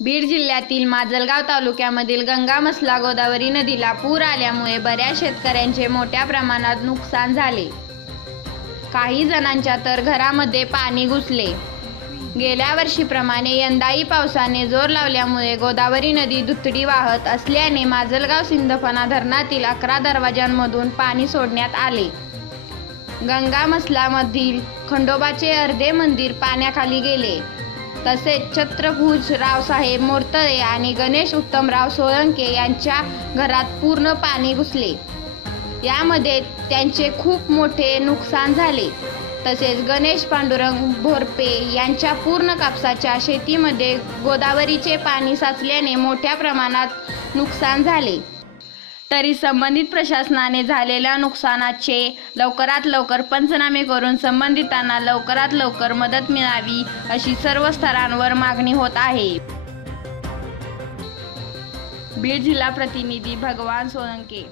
बीड जिल्ह्यातील माजलगाव तालुक्यामधील गंगामसला गोदावरी नदीला पूर आल्यामुळे बऱ्याच शेतकऱ्यांचे मोठ्या प्रमाणात नुकसान झाले. काही जणांच्या तर घरामध्ये पाणी घुसले. गेल्या वर्षीप्रमाणे यंदाही पावसाने जोर लावल्यामुळे गोदावरी नदी दुथडी वाहत असल्याने माजलगाव सिंधफणा धरणातील अकरा दरवाजांमधून पाणी सोडण्यात आले. गंगा मसलामधील खंडोबाचे अर्धे मंदिर पाण्याखाली गेले. तसेच छत्रभुज रावसाहेब मोरतळे आणि गणेश उत्तमराव सोळंके यांच्या घरात पूर्ण पाणी घुसले. यामध्ये त्यांचे खूप मोठे नुकसान झाले. तसेच गणेश पांडुरंग भोरपे यांच्या पूर्ण कापसाच्या शेतीमध्ये गोदावरीचे पाणी साचल्याने मोठ्या प्रमाणात नुकसान झाले. तरी संबंधित प्रशासनाने झालेल्या नुकसानाचे लवकरात लवकर पंचनामे करून संबंधितांना लवकरात लवकर मदत मिळावी अशी सर्व स्तरांवर मागणी होत आहे. बीड जिल्हा प्रतिनिधी भगवान सोळंके